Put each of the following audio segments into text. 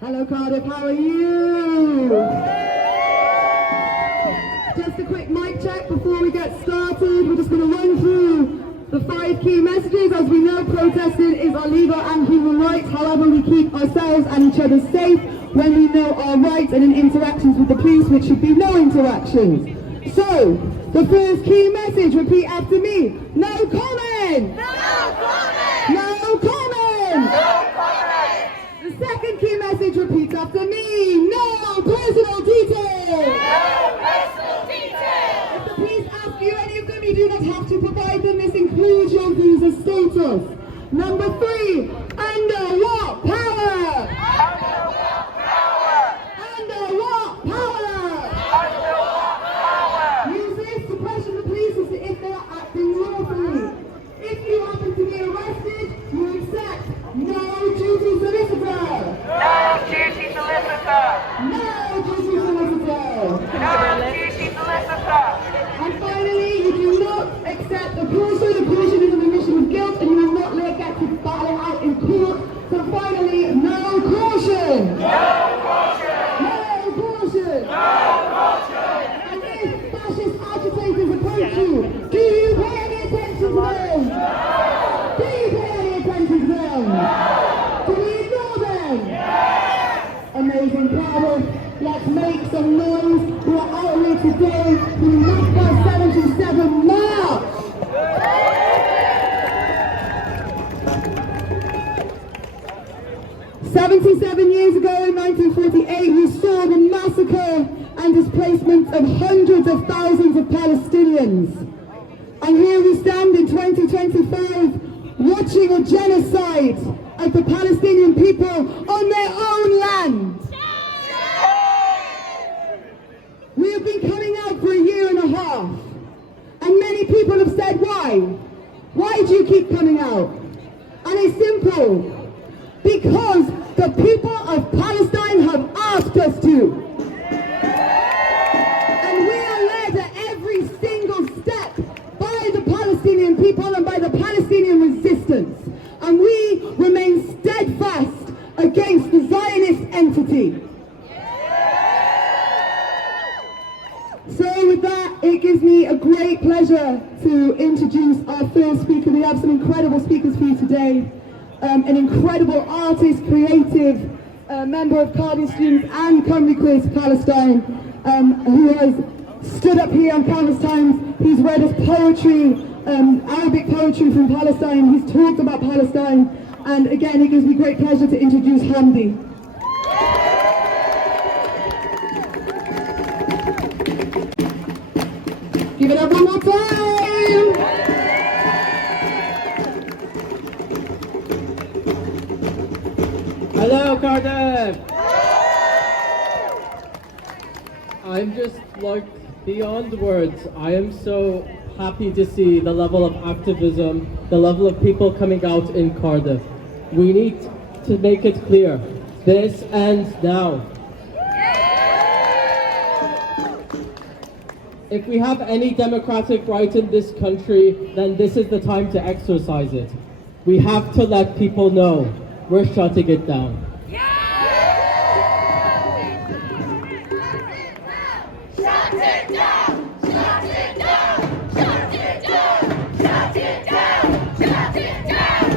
Hello Cardiff, how are you? Just a quick mic check before we get started. We're just going to run through the 5 key messages. As we know, protesting is our legal and human rights. However, we keep ourselves and each other safe when we know our rights and in interactions with the police, which should be no interactions. So, the first key message, repeat after me. No comment! No comment! No comment! No comment! The second key message, repeat after me. No personal details! No personal details! If the police ask you any of them, you do not have to provide them. This includes your visa status. Number 3, under what power? Under what power? Under what power? Under what power? Use this to question the police as to if they are acting lawfully. If you happen to be arrested, you accept no duty solicitor. No duty solicitor! No duty solicitor. No duty solicitor! And finally, you do not accept a caution. A caution is an admission of guilt, and you will not get to battle it out in court. So finally, no caution. No caution! No caution. No caution! And if fascist agitators approach you, do you pay any attention to them? No! Do you pay any attention to them? No! Do we ignore them? Yes! Amazing, Cardiff. Let's make some noise. We are out here today for the NAKBA 77 march. 77 years ago in 1948, we saw the massacre and displacement of hundreds of thousands of Palestinians. And here we stand in 2025, watching a genocide of the Palestinian people on their own land. We have been coming out for a year and a half, and many people have said, why? Why do you keep coming out? And it's simple. Because the people of Palestine have asked us to. And we are led at every single step by the Palestinian people and by the Palestinian resistance. And we remain steadfast against the Zionist entity. So with that, it gives me a great pleasure to introduce our first speaker. We have some incredible speakers for you today. An incredible artist, creative, member of Cardiff Students and Cymru Quiz Palestine, who has stood up here on countless times. He's read us poetry, Arabic poetry from Palestine. He's talked about Palestine. And again, it gives me great pleasure to introduce Hamdi. Give it up one more time! Cardiff! I'm just like beyond words. I am so happy to see the level of activism, the level of people coming out in Cardiff. We need to make it clear, this ends now. If we have any democratic right in this country, then this is the time to exercise it. We have to let people know we're shutting it down. Shut it down! Shut it down! Shut it down! Shut it down! Shut it down!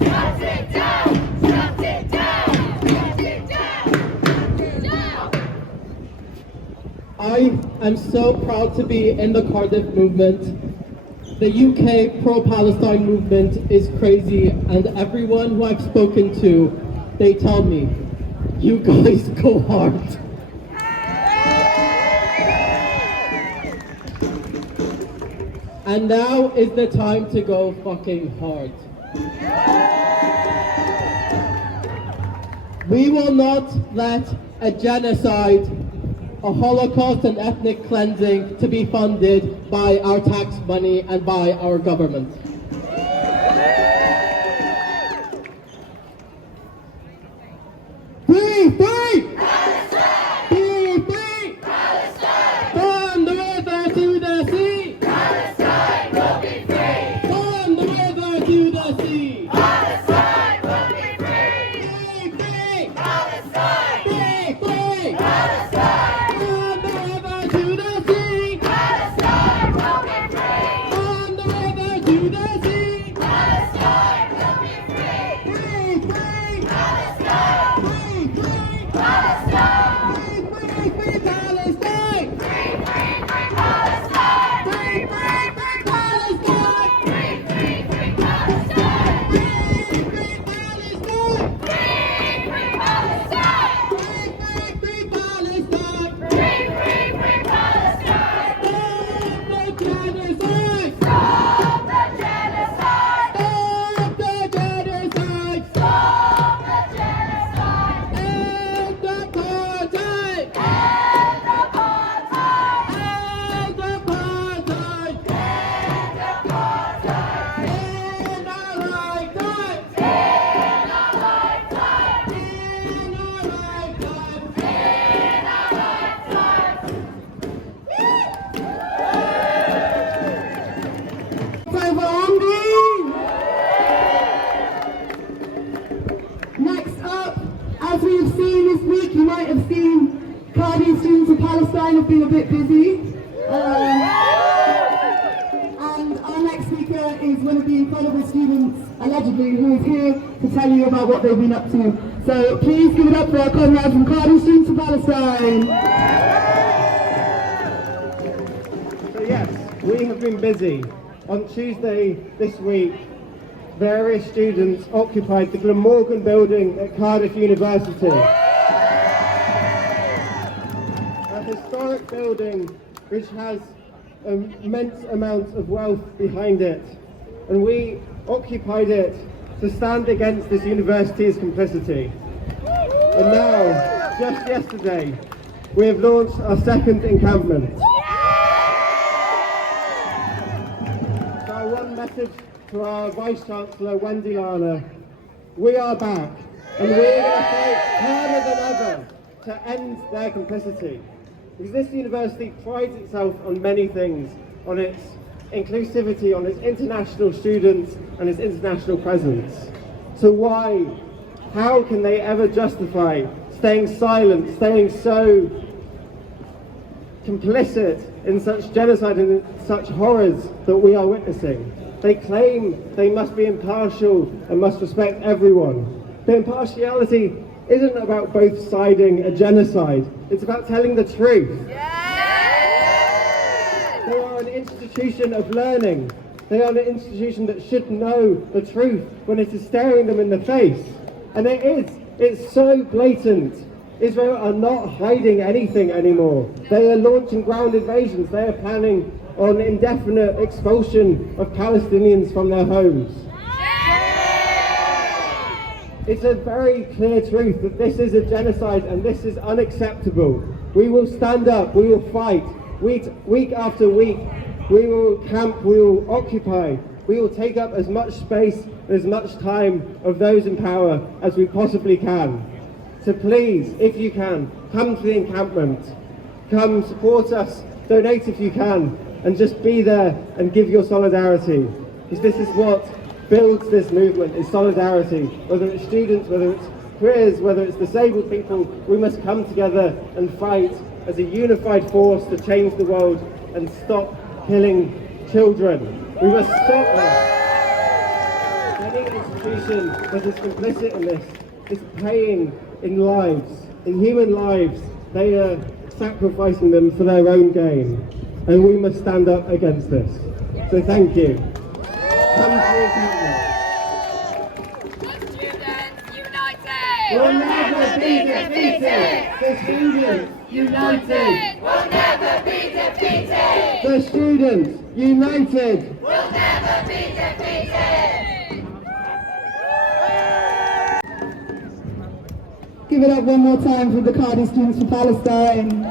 Shut it down! Shut it down! Shut it down! Shut it down! I am so proud to be in the Cardiff movement. The UK pro-Palestine movement is crazy, and everyone who I've spoken to, they tell me, you guys go hard. And now is the time to go fucking hard. We will not let a genocide, a Holocaust and ethnic cleansing to be funded by our tax money and by our government. Free! Free! Palestine! Free! Free! Palestine! From the river to the sea! Palestine will be free! From the river to the sea! Palestine will be free! Free! Free! Palestine! Free! Free! Palestine! From the river to the sea! Palestine will be free! From the river to the sea! Palestine will be free! Free! Free! Palestine! Free! Free! Palestine! Free! Free! Free! Palestine! Free, free, free Palestine! Free! Free! Free! Palestine! Free, free, free Palestine! Free! Free! Palestine! Free, free Palestine! Free! Free! Free! Palestine! Free, free, free Palestine! Stop the genocide! Stop the genocide! Stop the genocide! Stop the genocide! End apartheid! End apartheid! End apartheid! End apartheid! In our lifetime! In our lifetime! In our lifetime! In our lifetime! Time for Andy! Next up, as we have seen this week, you might have seen Cardiff students of Palestine have been a bit busy. And our next speaker is one of the incredible students, allegedly, who is here to tell you about what they've been up to. So please give it up for our comrades from Cardiff students of Palestine. So yes, we have been busy. On Tuesday this week, various students occupied the Glamorgan building at Cardiff University. A historic building which has immense amounts of wealth behind it. And we occupied it to stand against this university's complicity. And now, just yesterday, we have launched our second encampment. So one message to our Vice-Chancellor, Wendy Lana: we are back, and we're going to fight harder than ever to end their complicity. Because this university prides itself on many things, on its inclusivity, on its international students, and its international presence. So how can they ever justify staying silent, staying so complicit in such genocide and in such horrors that we are witnessing? They claim they must be impartial and must respect everyone. But impartiality isn't about both siding a genocide, it's about telling the truth. They are an institution of learning. They are an institution that should know the truth when it is staring them in the face. And it's so blatant. Israel are not hiding anything anymore. They are launching ground invasions. They are planning on indefinite expulsion of Palestinians from their homes. It's a very clear truth that this is a genocide and this is unacceptable. We will stand up, we will fight, week after week. We will camp, we will occupy, we will take up as much space, as much time of those in power as we possibly can. So please, if you can, come to the encampment, come support us, donate if you can, and just be there and give your solidarity. Because this is what builds this movement, is solidarity. Whether it's students, whether it's queers, whether it's disabled people, we must come together and fight as a unified force to change the world and stop killing children. We must stop this. Any institution that is complicit in this is paying in lives, in human lives. They are sacrificing them for their own gain. And we must stand up against this. So thank you. Come to the encampment. Students united! We'll never be defeated! The students united! We'll never be defeated! The students united! We'll never be defeated! Give it up one more time for the Cardiff Students for Palestine.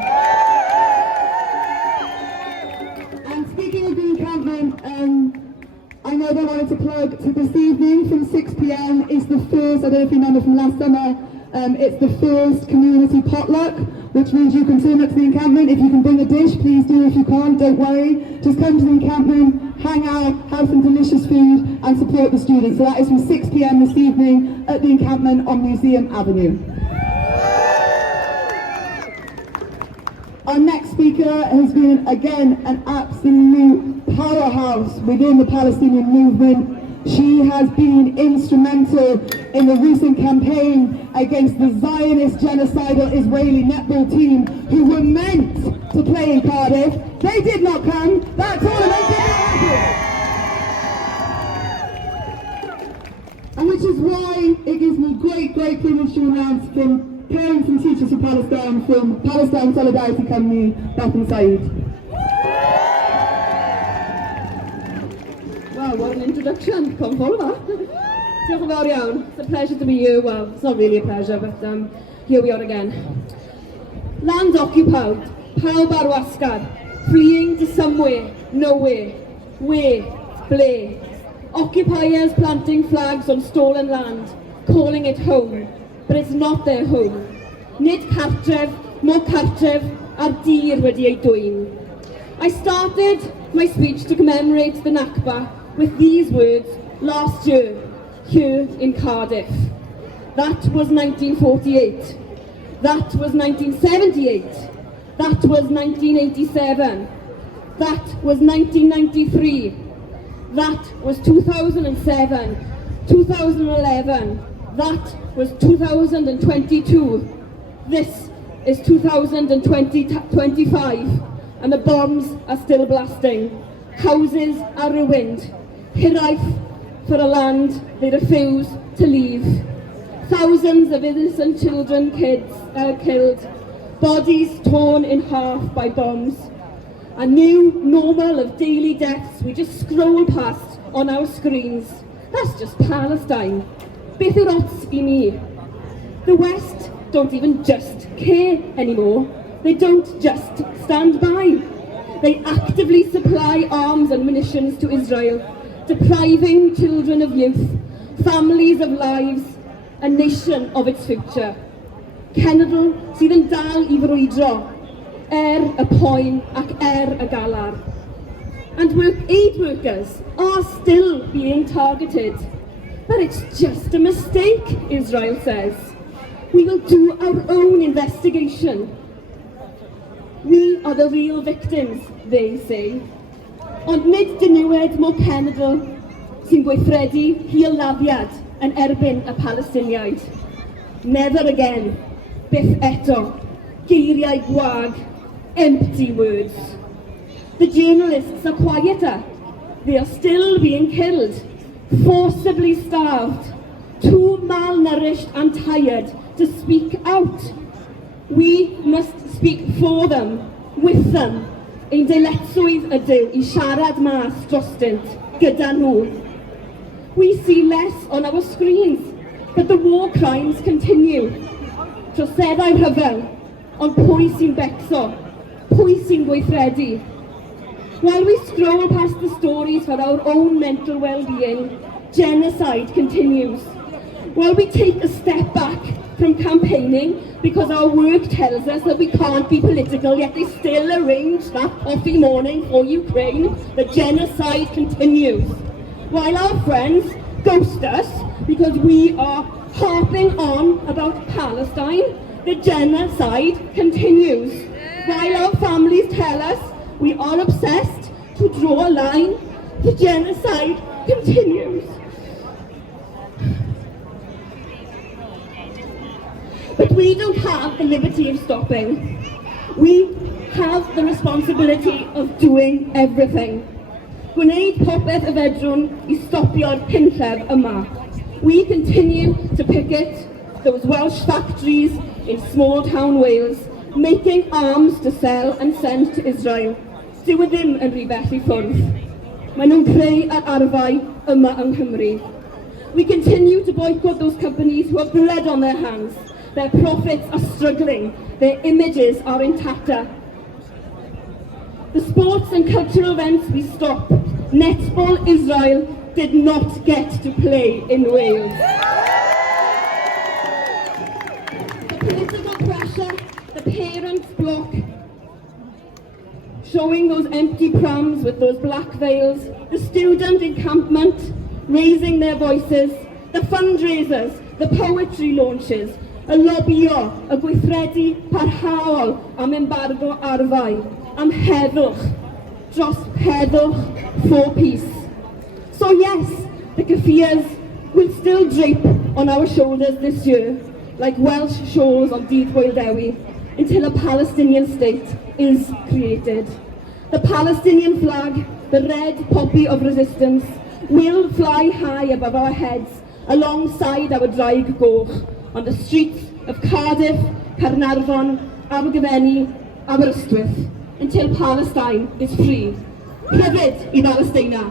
And speaking of the encampment, I know they wanted to plug to this evening from 6 p.m. It's the first, I don't know if you remember from last summer, it's the first community potluck, which means you can turn up to the encampment. If you can bring a dish, please do. If you can't, don't worry. Just come to the encampment, hang out, have some delicious food, and support the students. So that is from 6 p.m. this evening at the encampment on Museum Avenue. Our next speaker has been, again, an absolute powerhouse within the Palestinian movement. She has been instrumental in the recent campaign against the Zionist genocidal Israeli netball team who were meant to play in Cardiff. They did not come. That tournament did not happen. And which is why it gives me great privilege to announce from Parents and Teachers for Palestine, from Palestine Solidarity Company, Beth Saeed. Wow, what an introduction. Come follow that. Diolch yn fawr iawn. It's a pleasure to be here. Well, it's not really a pleasure, but here we are again. Land occupied, pawb ar wasgar, fleeing to somewhere, nowhere. Where? Ble? Occupiers planting flags on stolen land, calling it home, but it's not their home. Nid cartref, mo cartref, ar dir wedi ei dwyn. I started my speech to commemorate the NAKBA with these words last year, here in Cardiff. That was 1948. That was 1978. That was 1987. That was 1993. That was 2007. 2011. That was 2022. This is 2025. And the bombs are still blasting. Houses are ruined. Hiraeth for a land they refuse to leave. Thousands of innocent children, kids killed. Bodies torn in half by bombs. A new normal of daily deaths we just scroll past on our screens. That's just Palestine. Beth yw'r ots I mi? The West don't even just care anymore. They don't just stand by. They actively supply arms and munitions to Israel, depriving children of youth, families of lives, a nation of its future. Cenedl sydd yn dal I frwydro, y poen ac y galar. And aid workers are still being targeted. But it's just a mistake, Israel says. We will do our own investigation. We are the real victims, they say. Ond nid diniwed mo cenedl sy'n gweithredu hil-laddiad yn erbyn y Palestiniaid. Never again. Byth eto. Geiriau gwag. Empty words. The journalists are quieter. They are still being killed. Forcibly starved. Too malnourished and tired to speak out. We must speak for them, with them. Ein dyletswydd ydyw I siarad mas drostynt gyda nhw. We see less on our screens. But the war crimes continue. Troseddau rhyfel, ond pwy sy'n becso? Pwy sy'n gweithredu? While we scroll past the stories for our own mental well-being, genocide continues. While we take a step back from campaigning because our work tells us that we can't be political, yet they still arrange that coffee morning for Ukraine, the genocide continues. While our friends ghost us because we are harping on about Palestine, the genocide continues. While our families tell us we are obsessed to draw a line, the genocide continues. But we don't have the liberty of stopping. We have the responsibility of doing everything. Gwneud popeth y fedrwn I stopio'r pentref yma. We continue to picket those Welsh factories in small town Wales, making arms to sell and send to Israel. Dyw e ddim yn rhywbeth I ffwrdd. Maen nhw'n creu yr arfau yma yng Nghymru. We continue to boycott those companies who have blood on their hands. Their profits are struggling. Their images are in tatter. The sports and cultural events we stop. Netball Israel did not get to play in Wales. The political pressure, the parents' block, showing those empty prams with those black veils, the student encampment raising their voices, the fundraisers, the poetry launches, y lobio, y gweithredu parhaol am embargo arfau, am heddwch, dros heddwch for peace. So yes, the kafirs will still drape on our shoulders this year, like Welsh shawls on Dydd Gwyl Dewi, until a Palestinian state is created. The Palestinian flag, the red poppy of resistance, will fly high above our heads alongside our draig goch on the streets of Cardiff, Carnarvon, Abergavenny, Aberystwyth, until Palestine is free. Credit I Palestina.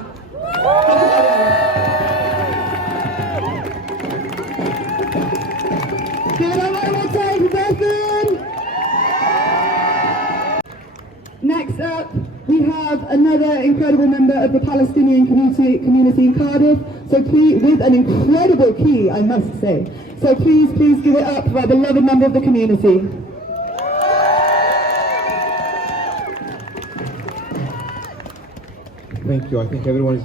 Next up, we have another incredible member of the Palestinian community in Cardiff. So please, with an incredible key, I must say. So please give it up for our beloved member of the community. Thank you. I think everyone is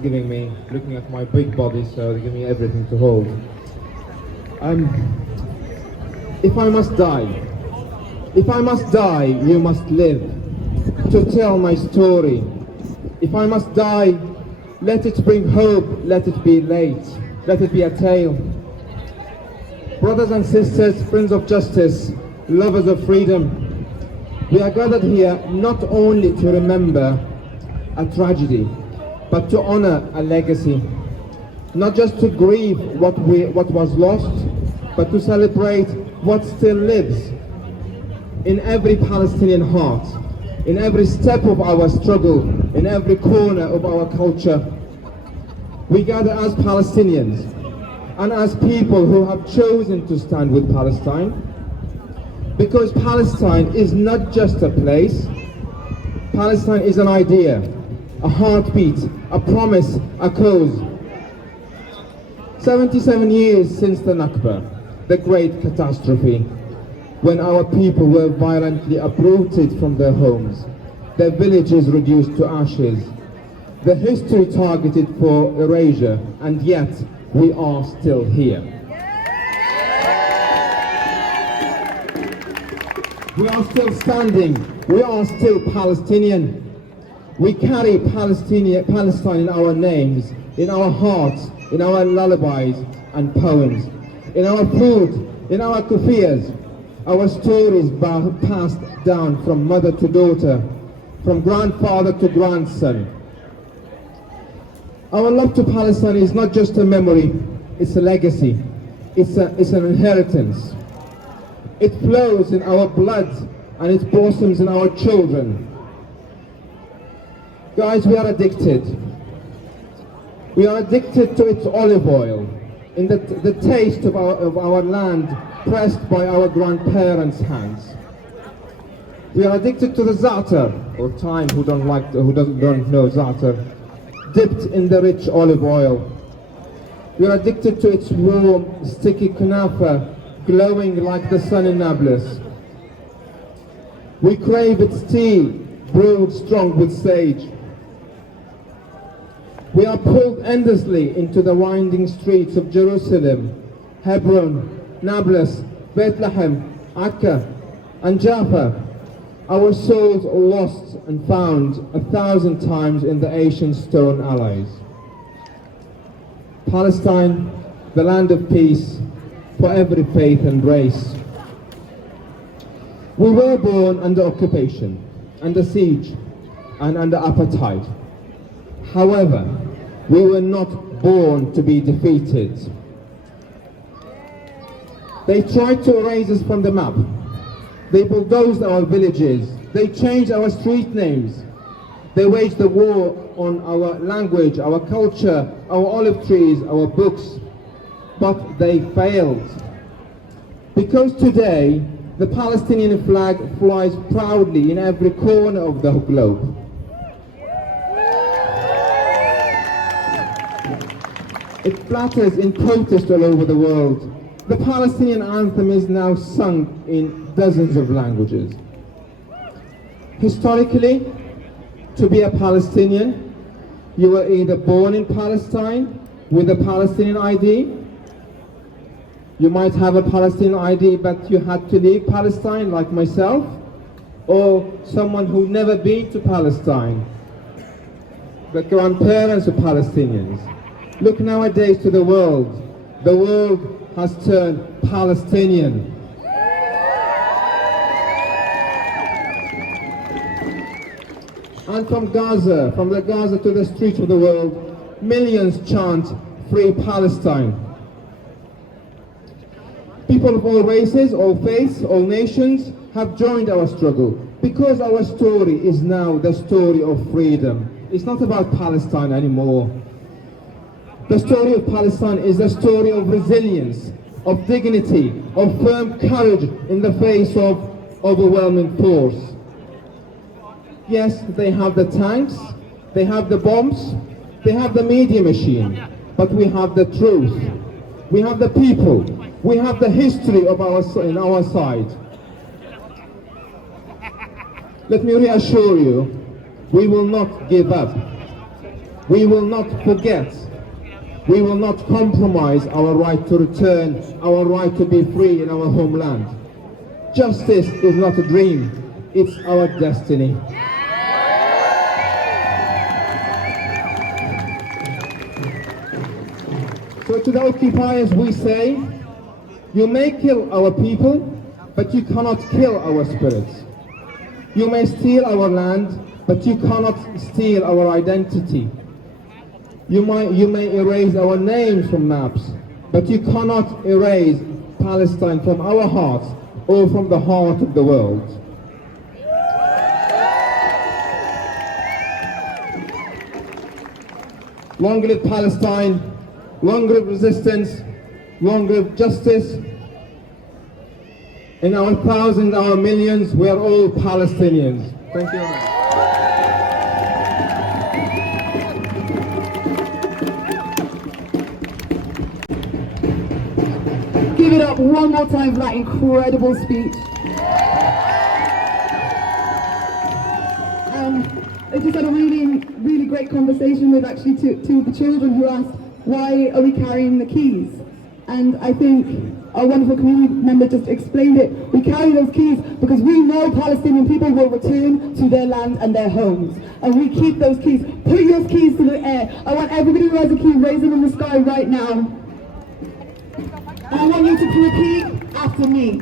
looking at my big body, so they give me everything to hold. If I must die, you must live, to tell my story. If I must die, let it bring hope, let it be late, let it be a tale. Brothers and sisters, friends of justice, lovers of freedom, we are gathered here not only to remember a tragedy, but to honor a legacy. Not just to grieve what was lost, but to celebrate what still lives in every Palestinian heart, in every step of our struggle, in every corner of our culture. We gather as Palestinians and as people who have chosen to stand with Palestine, because Palestine is not just a place. Palestine is an idea, a heartbeat, a promise, a cause. 77 years since the NAKBA, the great catastrophe, when our people were violently uprooted from their homes, their villages reduced to ashes, the history targeted for erasure, and yet we are still here. We are still standing, we are still Palestinian. We carry Palestine in our names, in our hearts, in our lullabies and poems, in our food, in our kafirs. Our stories passed down from mother to daughter, from grandfather to grandson. Our love to Palestine is not just a memory, it's a legacy, it's an inheritance. It flows in our blood and it blossoms in our children. Guys, we are addicted. We are addicted to its olive oil. in the taste of our land pressed by our grandparents' hands. We are addicted to the za'atar, or thyme, who don't know za'atar, dipped in the rich olive oil. We are addicted to its warm, sticky kunafa, glowing like the sun in Nablus. We crave its tea, brewed strong with sage. We are pulled endlessly into the winding streets of Jerusalem, Hebron, Nablus, Bethlehem, Akka, and Jaffa. Our souls are lost and found 1,000 times in the ancient stone allies. Palestine, the land of peace for every faith and race. We were born under occupation, under siege, and under apartheid. However, we were not born to be defeated. They tried to erase us from the map. They bulldozed our villages. They changed our street names. They waged the war on our language, our culture, our olive trees, our books. But they failed. Because today, the Palestinian flag flies proudly in every corner of the globe. It flutters in protest all over the world. The Palestinian anthem is now sung in dozens of languages. Historically, to be a Palestinian, you were either born in Palestine with a Palestinian ID. You might have a Palestinian ID, but you had to leave Palestine, like myself, or someone who'd never been to Palestine. The grandparents are Palestinians. Look nowadays to the world. The world has turned Palestinian. And from the Gaza to the streets of the world, millions chant, "Free Palestine." People of all races, all faiths, all nations have joined our struggle because our story is now the story of freedom. It's not about Palestine anymore. The story of Palestine is a story of resilience, of dignity, of firm courage in the face of overwhelming force. Yes, they have the tanks, they have the bombs, they have the media machine, but we have the truth. We have the people. We have the history of in our side. Let me reassure you, we will not give up. We will not forget. We will not compromise our right to return, our right to be free in our homeland. Justice is not a dream, it's our destiny. So to the occupiers we say, you may kill our people, but you cannot kill our spirits. You may steal our land, but you cannot steal our identity. You may erase our names from maps, but you cannot erase Palestine from our hearts or from the heart of the world. Long live Palestine, long live resistance, long live justice. In our thousands, our millions, we are all Palestinians. Thank you very much. Give it up one more time for that incredible speech. I just had a really great conversation with actually two of the children who asked, why are we carrying the keys? And I think our wonderful community member just explained it. We carry those keys because we know Palestinian people will return to their land and their homes. And we keep those keys. Put your keys to the air. I want everybody who has a key, raise them in the sky right now. And I want you to repeat after me.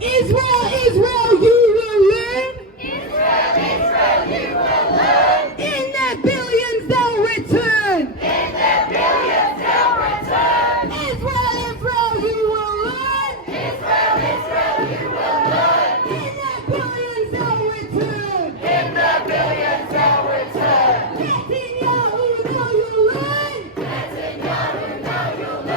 Israel, Israel, you will learn. Israel, Israel, you will learn. In their billions they'll return. In their billions they'll return. Israel, Israel, you will learn. Israel, Israel, you will learn. In their billions they'll return. In their billions they'll return. Netanyahu, now you'll learn. Netanyahu, now you'll learn.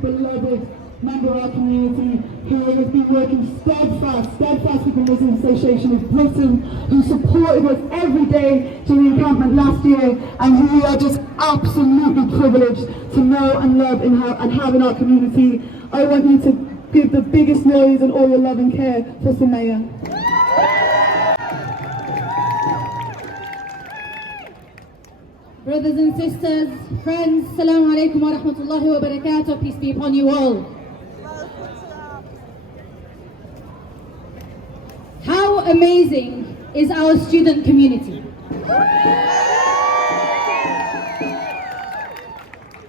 beloved member of our community who has been working steadfast with the Muslim Association of Britain, who supported us every day during the encampment last year, and who we are just absolutely privileged to know and love and have in our community. I want you to give the biggest noise and all your love and care for Sumaya. Brothers and sisters, friends, Assalamu alaikum wa rahmatullahi wa barakatuh, peace be upon you all. How amazing is our student community?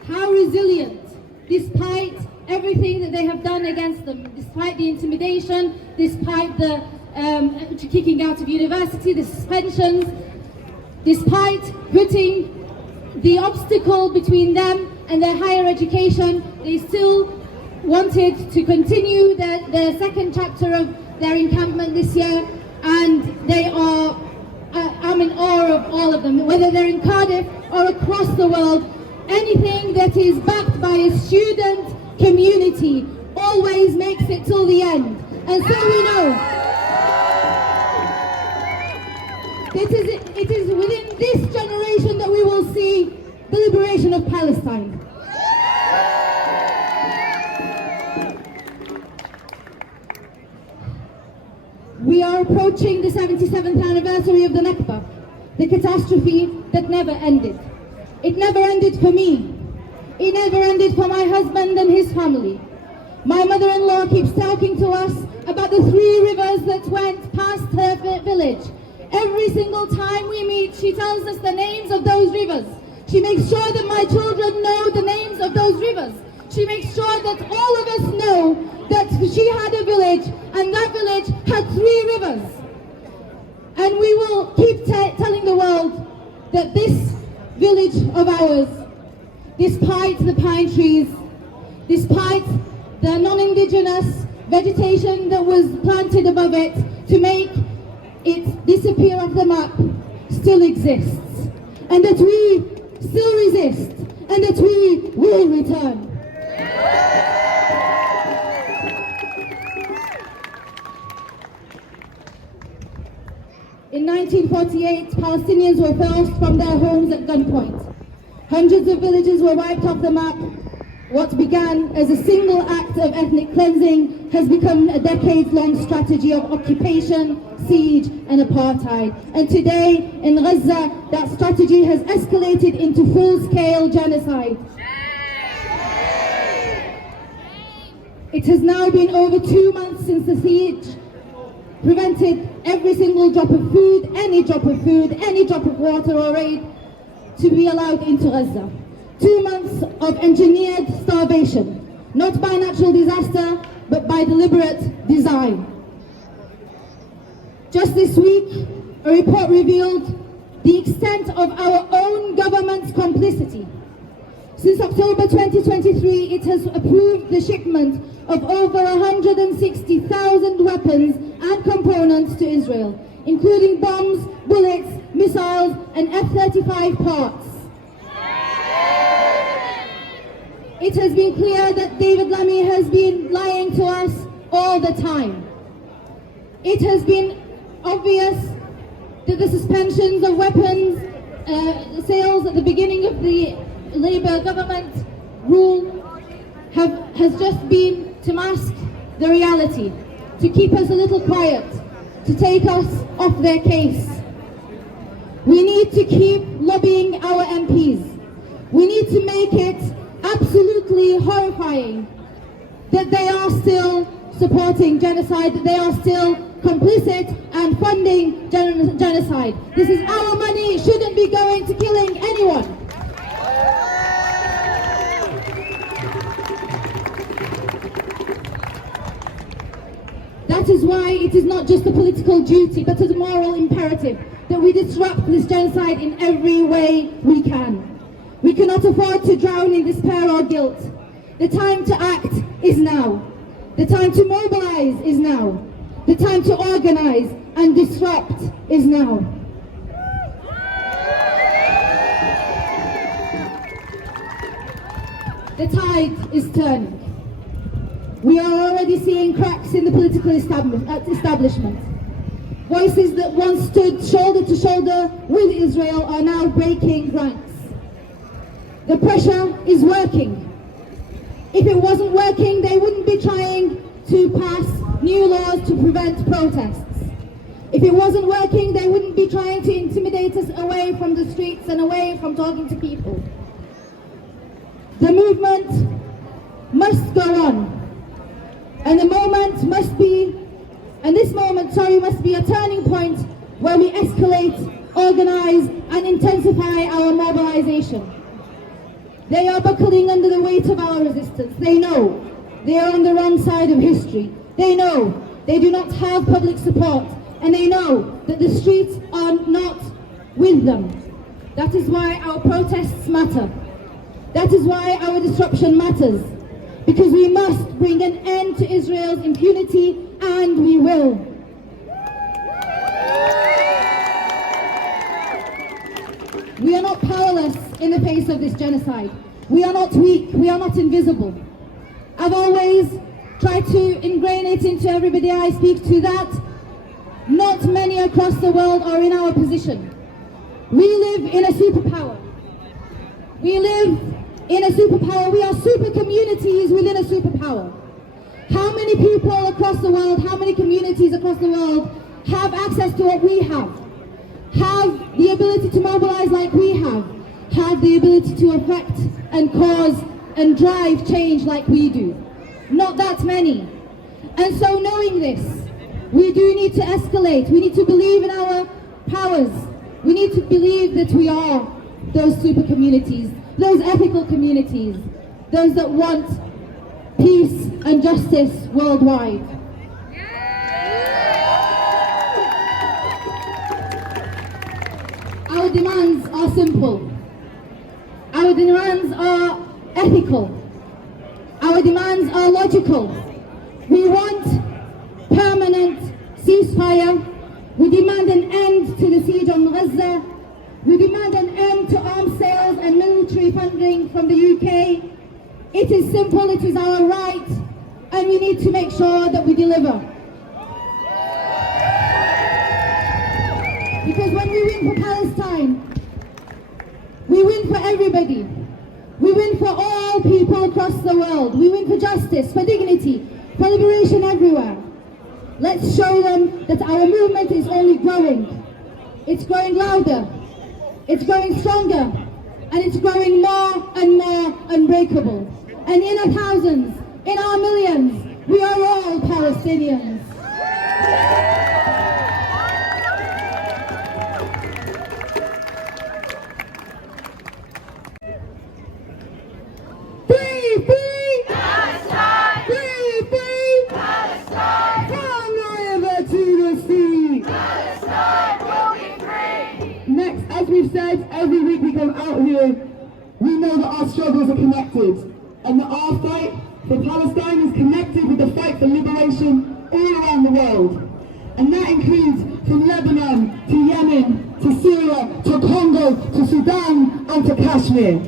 How resilient, despite everything that they have done against them, despite the intimidation, despite the kicking out of university, the suspensions, despite putting the obstacle between them and their higher education, they still wanted to continue their second chapter of their encampment this year, and they are, I'm in awe of all of them, whether they're in Cardiff or across the world. Anything that is backed by a student community always makes it till the end. And so we know it is within this generation that we will see the liberation of Palestine. We are approaching the 77th anniversary of the NAKBA, the catastrophe that never ended. It never ended for me. It never ended for my husband and his family. My mother-in-law keeps talking to us about the 3 rivers that went past her village. Every single time we meet, she tells us the names of those rivers. She makes sure that my children know the names of those rivers. She makes sure that all of us know that she had a village, and that village had 3 rivers. And we will keep telling the world that this village of ours, despite the pine trees, despite the non-indigenous vegetation that was planted above it to make it disappear off the map, still exists. And that we still resist, and that we will return. In 1948, Palestinians were forced from their homes at gunpoint. Hundreds of villages were wiped off the map. What began as a single act of ethnic cleansing has become a decades-long strategy of occupation, siege and apartheid. And today in Gaza, that strategy has escalated into full-scale genocide. It has now been over 2 months since the siege prevented every single drop of food, any drop of water or aid to be allowed into Gaza. 2 months of engineered starvation, not by natural disaster, but by deliberate design. Just this week, a report revealed the extent of our own government's complicity. Since October 2023, it has approved the shipment of over 160,000 weapons and components to Israel, including bombs, bullets, missiles, and F-35 parts. It has been clear that David Lammy has been lying to us all the time. It has been obvious that the suspensions of weapons sales at the beginning of the Labour government rule has just been to mask the reality, to keep us a little quiet, to take us off their case. We need to keep lobbying our MPs. We need to make it absolutely horrifying that they are still supporting genocide, that they are still complicit and funding genocide. This is our money, it shouldn't be going to killing anyone. That is why it is not just a political duty, but a moral imperative that we disrupt this genocide in every way we can. We cannot afford to drown in despair or guilt. The time to act is now. The time to mobilize is now. The time to organize and disrupt is now. The tide is turning. We are already seeing cracks in the political establishment. Voices that once stood shoulder to shoulder with Israel are now breaking ranks. The pressure is working. If it wasn't working, they wouldn't be trying to pass new laws to prevent protests. If it wasn't working, they wouldn't be trying to intimidate us away from the streets and away from talking to people. The movement must go on. And this moment must be a turning point where we escalate, organize, and intensify our mobilization. They are buckling under the weight of our resistance. They know they are on the wrong side of history. They know they do not have public support, and they know that the streets are not with them. That is why our protests matter. That is why our disruption matters. Because we must bring an end to Israel's impunity, and we will. We are not powerless in the face of this genocide. We are not weak. We are not invisible. I've always tried to ingrain it into everybody I speak to that not many across the world are in our position. We live in a superpower. We live in a superpower. We are super communities within a superpower. How many people across the world, how many communities across the world have access to what we have the ability to mobilize like we have the ability to affect and cause and drive change like we do? Not that many. And so knowing this, we do need to escalate. We need to believe in our powers. We need to believe that we are those super communities, those ethical communities, those that want peace and justice worldwide. Our demands are simple. Our demands are ethical. Our demands are logical. We want permanent ceasefire. We demand an end to the siege on Gaza. We demand an end to arms sales and military funding from the UK. It is simple, it is our right, and we need to make sure that we deliver. Because when we win for Palestine, we win for everybody. We win for all people across the world. We win for justice, for dignity, for liberation everywhere. Let's show them that our movement is only growing. It's growing louder, it's growing stronger, and it's growing more and more unbreakable. And in our thousands, in our millions, we are all Palestinians. Free, free! Palestine! Free, free! Palestine! From the river to the sea! Palestine will be free! Next, as we've said, every week we come out here, we know that our struggles are connected. And that our fight for Palestine is connected with the fight for liberation all around the world. And that includes from Lebanon to Yemen to Syria to Congo to Sudan and to Kashmir.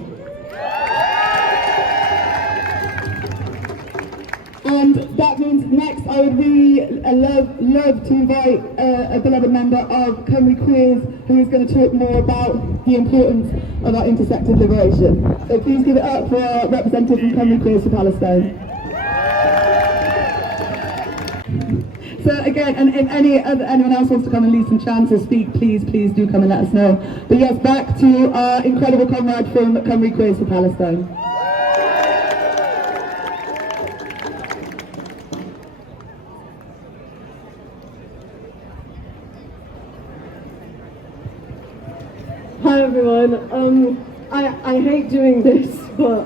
And that means next I would really love to invite a beloved member of Cymru Queers who is going to talk more about the importance of our intersected liberation. So please give it up for our representative from Cymru Queers for Palestine. So again, and if anyone else wants to come and lead some chants or speak, please do come and let us know. But yes, back to our incredible comrade from Cymru Queers for Palestine. Hi everyone. I hate doing this, but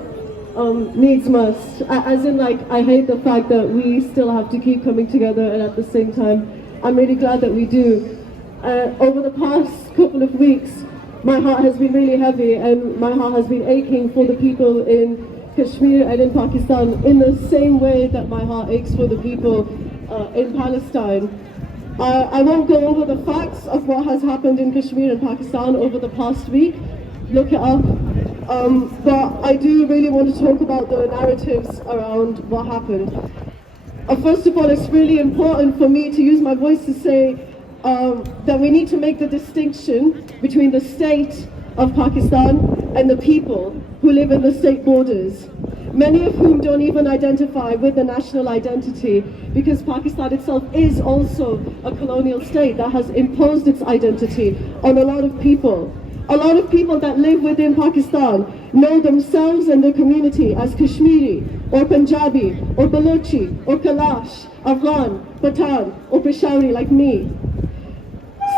needs must. As in, like, I hate the fact that we still have to keep coming together, and at the same time, I'm really glad that we do. Over the past couple of weeks, my heart has been really heavy, and my heart has been aching for the people in Kashmir and in Pakistan in the same way that my heart aches for the people in Palestine. I won't go over the facts of what has happened in Kashmir and Pakistan over the past week. Look it up. But I do really want to talk about the narratives around what happened. First of all, it's really important for me to use my voice to say that we need to make the distinction between the state of Pakistan and the people who live in the state borders, many of whom don't even identify with the national identity, because Pakistan itself is also a colonial state that has imposed its identity on a lot of people. A lot of people that live within Pakistan know themselves and their community as Kashmiri, or Punjabi, or Balochi, or Kalash, Afghan, Pathan, or Peshawari like me.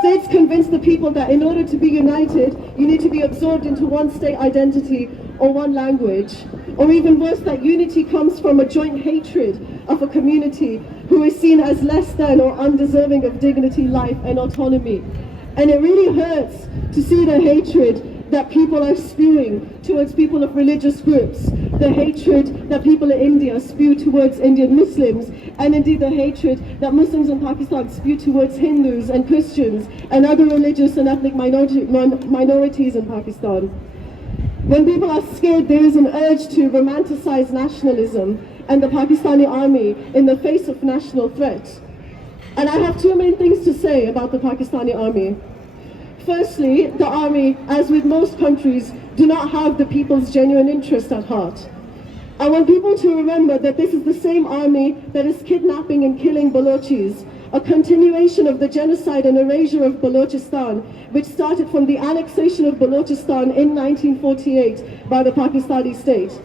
States convince the people that in order to be united, you need to be absorbed into one state identity or one language. Or even worse, that unity comes from a joint hatred of a community who is seen as less than or undeserving of dignity, life, and autonomy. And it really hurts to see the hatred that people are spewing towards people of religious groups, the hatred that people in India spew towards Indian Muslims, and indeed the hatred that Muslims in Pakistan spew towards Hindus and Christians and other religious and ethnic minorities in Pakistan. When people are scared, there is an urge to romanticize nationalism and the Pakistani army in the face of national threat. And I have two main things to say about the Pakistani army. Firstly, the army, as with most countries, do not have the people's genuine interest at heart. I want people to remember that this is the same army that is kidnapping and killing Balochis, a continuation of the genocide and erasure of Balochistan, which started from the annexation of Balochistan in 1948 by the Pakistani state.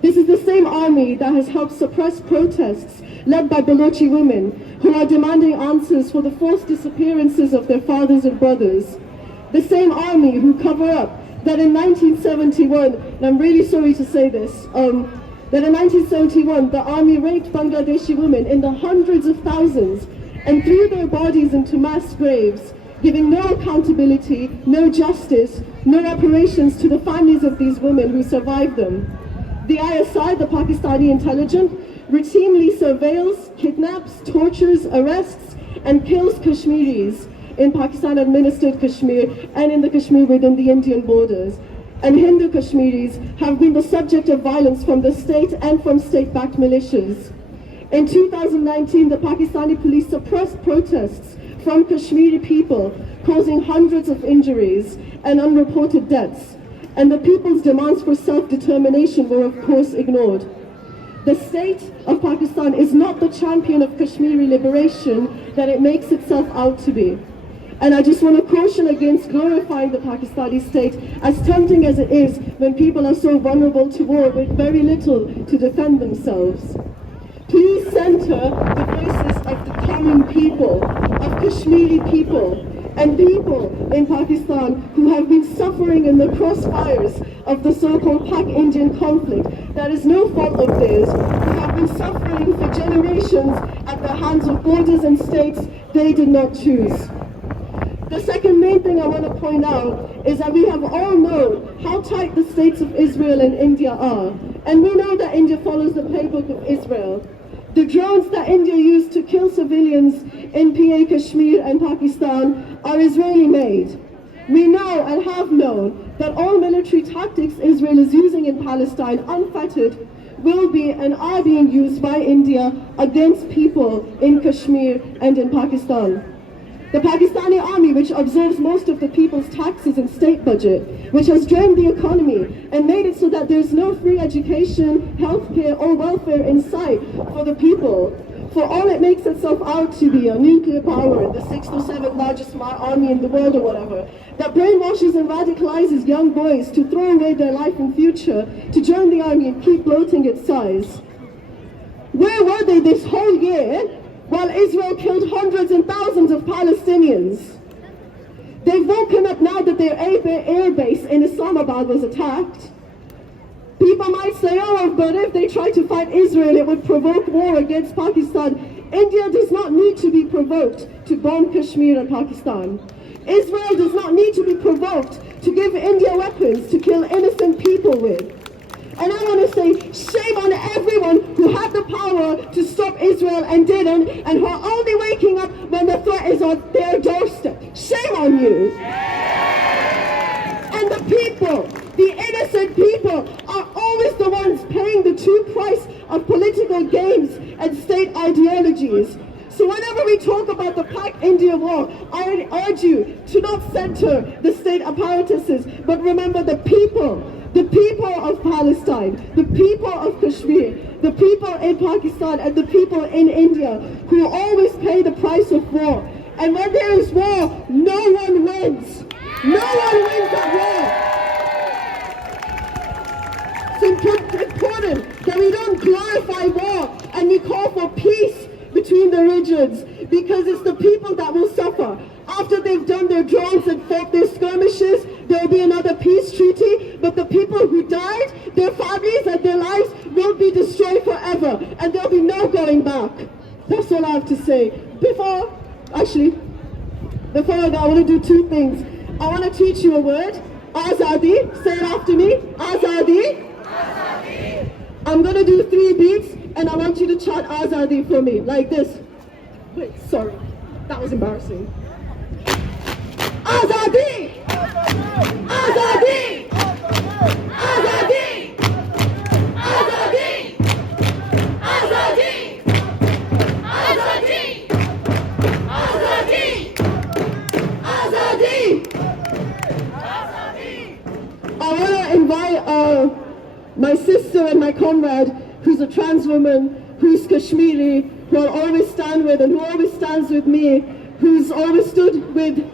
This is the same army that has helped suppress protests led by Balochi women who are demanding answers for the forced disappearances of their fathers and brothers. The same army who cover up that in 1971, and I'm really sorry to say this, that in 1971 the army raped Bangladeshi women in the hundreds of thousands and threw their bodies into mass graves, giving no accountability, no justice, no reparations to the families of these women who survived them. The ISI, the Pakistani intelligence, routinely surveils, kidnaps, tortures, arrests, and kills Kashmiris in Pakistan-administered Kashmir and in the Kashmir within the Indian borders. And Hindu Kashmiris have been the subject of violence from the state and from state-backed militias. In 2019, the Pakistani police suppressed protests from Kashmiri people, causing hundreds of injuries and unreported deaths. And the people's demands for self-determination were of course ignored. The state of Pakistan is not the champion of Kashmiri liberation that it makes itself out to be. And I just want to caution against glorifying the Pakistani state, as tempting as it is when people are so vulnerable to war with very little to defend themselves. Please center the voices of the common people, of Kashmiri people, and people in Pakistan who have been suffering in the crossfires of the so-called Pak-Indian conflict that is no fault of theirs, who have been suffering for generations at the hands of borders and states they did not choose. The second main thing I want to point out is that we have all known how tight the states of Israel and India are. And we know that India follows the playbook of Israel. The drones that India used to kill civilians in PA Kashmir and Pakistan are Israeli made. We know and have known that all military tactics Israel is using in Palestine, unfettered, will be and are being used by India against people in Kashmir and in Pakistan. The Pakistani army, which absorbs most of the people's taxes and state budget, which has drained the economy and made it so that there's no free education, healthcare, or welfare in sight for the people. For all it makes itself out to be, a nuclear power, the 6th or 7th largest army in the world or whatever, that brainwashes and radicalizes young boys to throw away their life and future to join the army and keep bloating its size. Where were they this whole year while Israel killed hundreds and thousands of Palestinians? They've woken up now that their air base in Islamabad was attacked. People might say, oh, but if they try to fight Israel, it would provoke war against Pakistan. India does not need to be provoked to bomb Kashmir and Pakistan. Israel does not need to be provoked to give India weapons to kill innocent people with. And I want to say, shame on everyone who had the power to stop Israel and didn't, and who are only waking up when the threat is on their doorstep. Shame on you. And the people, the innocent people, are always the ones paying the true price of political games and state ideologies. So whenever we talk about the Pak-India war, I urge you to not center the state apparatuses, but remember the people of Palestine, the people of Kashmir, the people in Pakistan, and the people in India who always pay the price of war. And when there is war, no one wins. No one wins that war. It's important that we don't glorify war and we call for peace between the regions, because it's the people that will suffer. After they've done their drones and fought their skirmishes, there will be another peace treaty, but the people who died, their families and their lives will be destroyed forever, and there'll be no going back. That's all I have to say. Before I go, I want to do two things. I want to teach you a word, Azadi. Say it after me, Azadi. Azadi. I'm going to do 3 beats, and I want you to chant Azadi for me, like this. Wait, sorry, that was embarrassing. Azadi! Azadi! Azadi! Azadi! Azadi! Azadi! Azadi! Azadi! I want to invite my sister and my comrade, who's a trans woman, who's Kashmiri, who I'll always stand with and who always stands with me, who's always stood with,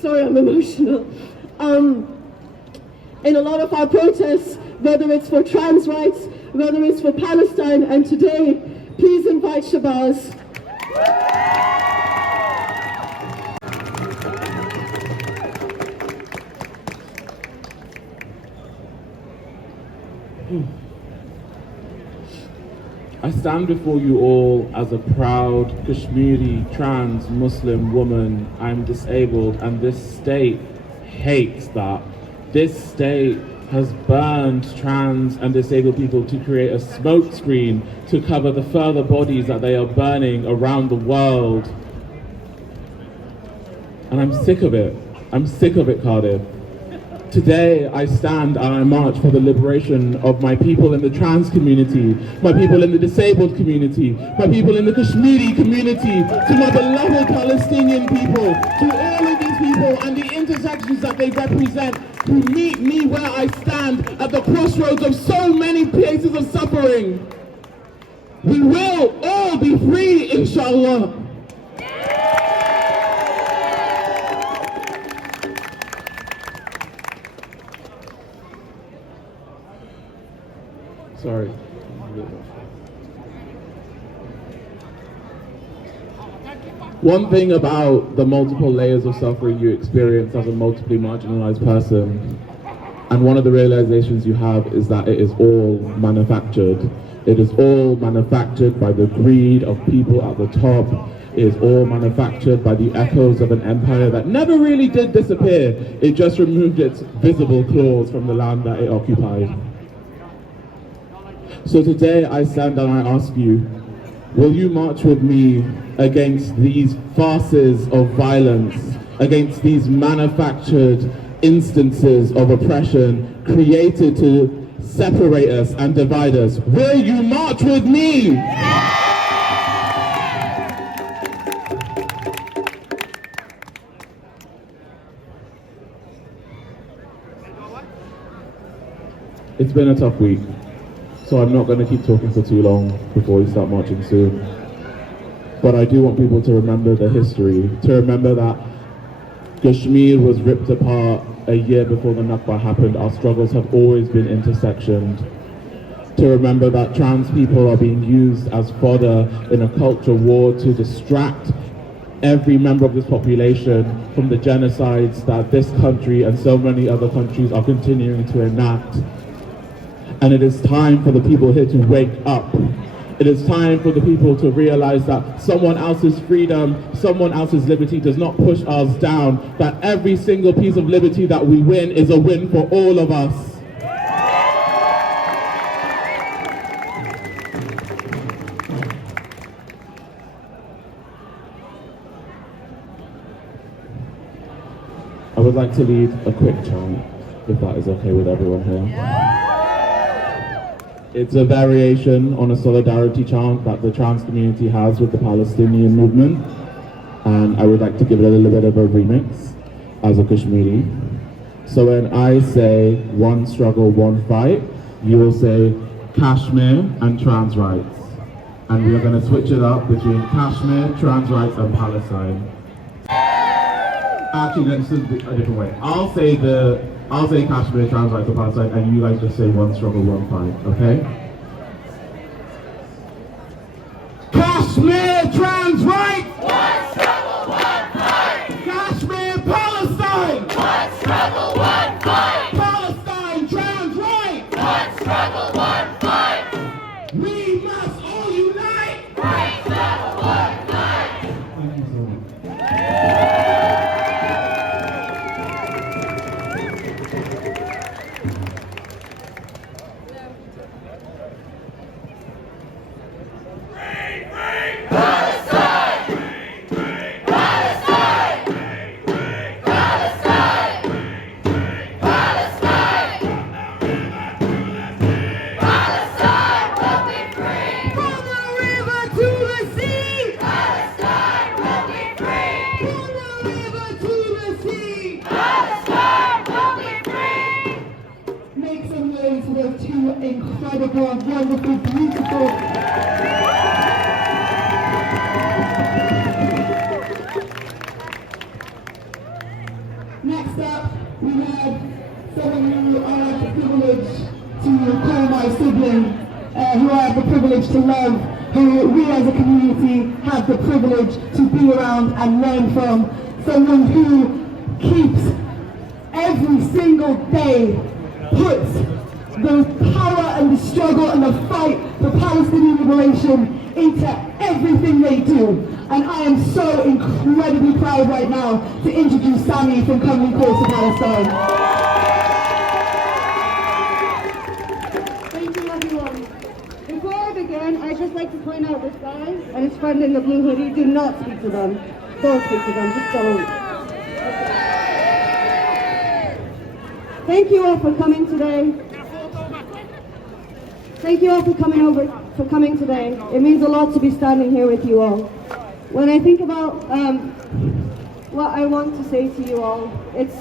sorry I'm emotional, in a lot of our protests, whether it's for trans rights, whether it's for Palestine, and today, please invite Shabazz. I stand before you all as a proud Kashmiri trans Muslim woman. I'm disabled, and this state hates that. This state has burned trans and disabled people to create a smokescreen to cover the further bodies that they are burning around the world. And I'm sick of it. I'm sick of it, Cardiff. Today, I stand and I march for the liberation of my people in the trans community, my people in the disabled community, my people in the Kashmiri community, to my beloved Palestinian people, to all of these people and the intersections that they represent, who meet me where I stand at the crossroads of so many places of suffering. We will all be free, inshallah. Sorry. One thing about the multiple layers of suffering you experience as a multiply marginalized person, and one of the realizations you have, is that it is all manufactured. It is all manufactured by the greed of people at the top. It is all manufactured by the echoes of an empire that never really did disappear. It just removed its visible claws from the land that it occupied. So today I stand and I ask you, will you march with me against these farces of violence, against these manufactured instances of oppression created to separate us and divide us? Will you march with me? It's been a tough week. So I'm not going to keep talking for too long before we start marching soon. But I do want people to remember the history, to remember that Kashmir was ripped apart a year before the NAKBA happened. Our struggles have always been intersectioned. To remember that trans people are being used as fodder in a culture war to distract every member of this population from the genocides that this country and so many other countries are continuing to enact. And it is time for the people here to wake up. It is time for the people to realize that someone else's freedom, someone else's liberty does not push us down, that every single piece of liberty that we win is a win for all of us. I would like to lead a quick chant, if that is okay with everyone here. It's a variation on a solidarity chant that the trans community has with the Palestinian movement. And I would like to give it a little bit of a remix as a Kashmiri. So when I say one struggle, one fight, you will say Kashmir and trans rights. And we are going to switch it up between Kashmir, trans rights and Palestine. Actually, let's do it a different way. I'll say Kashmir, trans rights and Palestine, and you guys just say one struggle, one fight, okay? Kashmir, trans rights! One struggle, one fight. Kashmir, Palestine! One struggle, one fight. Palestine, trans rights! One struggle, one fight. We must all unite! One struggle, one fight. Thank you so much. Incredible, wonderful, beautiful. Next up, we have someone who I have the privilege to call my sibling, who I have the privilege to love, who we as a community have the privilege to be around and learn from. Someone who keeps every single day, puts the power and the struggle and the fight for Palestinian liberation into everything they do. And I am so incredibly proud right now to introduce Sami from Coming Close to Palestine. Thank you, everyone. Before I begin, I'd just like to point out this guy and his friend in the blue hoodie. Do not speak to them. Don't speak to them, just don't. Thank you all for coming today. Thank you all for coming today. It means a lot to be standing here with you all. When I think about what I want to say to you all, it's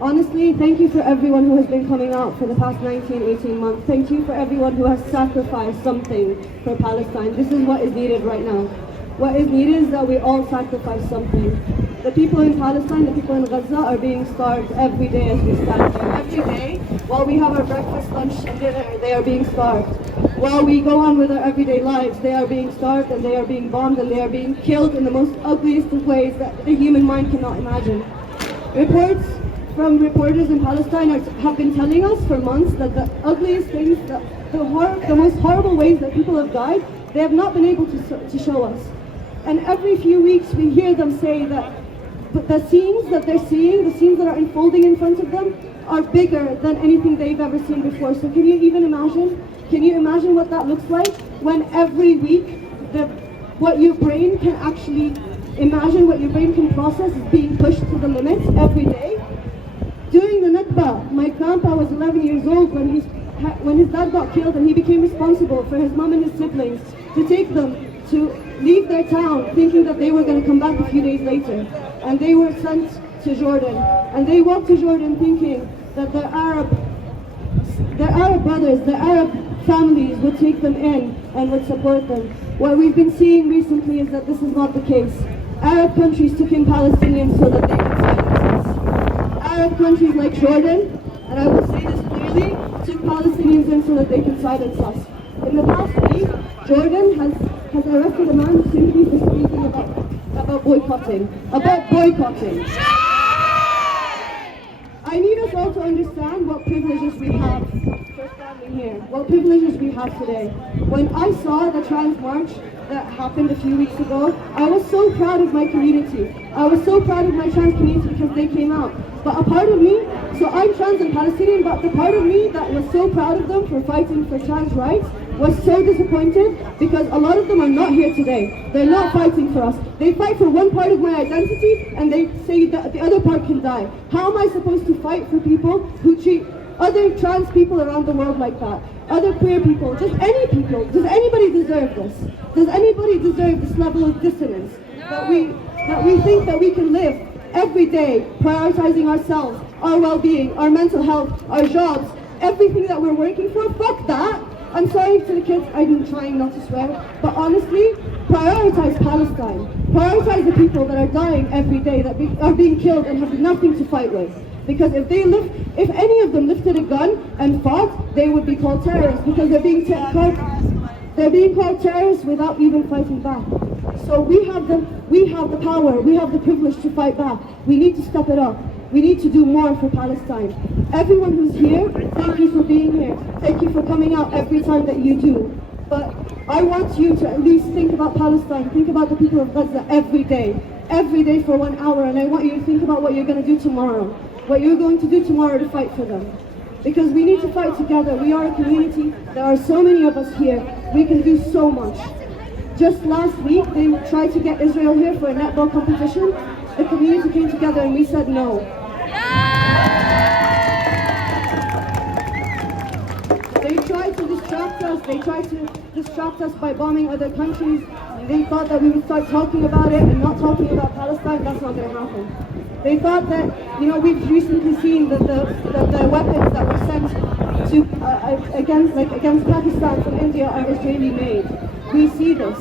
honestly, thank you for everyone who has been coming out for the past 19, 18 months. Thank you for everyone who has sacrificed something for Palestine. This is what is needed right now. What is needed is that we all sacrifice something. The people in Palestine, the people in Gaza are being starved every day as we stand here. Every day, while we have our breakfast, lunch and dinner, they are being starved. While we go on with our everyday lives, they are being starved and they are being bombed and they are being killed in the most ugliest of ways that the human mind cannot imagine. Reports from reporters in Palestine have been telling us for months that the ugliest things, the most horrible ways that people have died, they have not been able to show us. And every few weeks we hear them say that the scenes that they're seeing, the scenes that are unfolding in front of them, are bigger than anything they've ever seen before. So can you even imagine? Can you imagine what that looks like when every week what your brain can actually imagine, what your brain can process is being pushed to the limits every day? During the NAKBA, my grandpa was 11 years old when his dad got killed, and he became responsible for his mom and his siblings to take them to leave their town thinking that they were going to come back a few days later. And they were sent to Jordan. And they walked to Jordan thinking that their Arab brothers, their Arab families would take them in and would support them. What we've been seeing recently is that this is not the case. Arab countries took in Palestinians so that they could silence us. Arab countries like Jordan, and I will say this clearly, took Palestinians in so that they could silence us. In the past week, Jordan has arrested a man simply for speaking about boycotting. I need us all to understand what privileges we have for standing here, what privileges we have today. When I saw the trans march that happened a few weeks ago, I was so proud of my community. I was so proud of my trans community because they came out. But a part of me, so I'm trans and Palestinian, but the part of me that was so proud of them for fighting for trans rights was so disappointed because a lot of them are not here today. They're not fighting for us. They fight for one part of my identity and they say that the other part can die. How am I supposed to fight for people who treat other trans people around the world like that, other queer people, just any people. Does anybody deserve this? Does anybody deserve this level of dissonance? That we think that we can live every day prioritizing ourselves, our well-being, our mental health, our jobs, everything that we're working for? Fuck that! I'm sorry to the kids, I'm trying not to swear, but honestly, prioritize Palestine. Prioritize the people that are dying every day, that are being killed and have nothing to fight with. Because if any of them lifted a gun and fought, they would be called terrorists, because they're being called terrorists without even fighting back. So we have the power, we have the privilege to fight back. We need to step it up. We need to do more for Palestine. Everyone who's here, thank you for being here. Thank you for coming out every time that you do. But I want you to at least think about Palestine, think about the people of Gaza every day for 1 hour, and I want you to think about what you're going to do tomorrow, what you're going to do tomorrow to fight for them. Because we need to fight together. We are a community. There are so many of us here. We can do so much. Just last week, they tried to get Israel here for a netball competition. The community came together and we said no. They tried to distract us. They tried to distract us by bombing other countries. They thought that we would start talking about it and not talking about Palestine. That's not going to happen. They thought that, we've recently seen that the weapons that were sent to against Pakistan from India are Israeli made. We see this.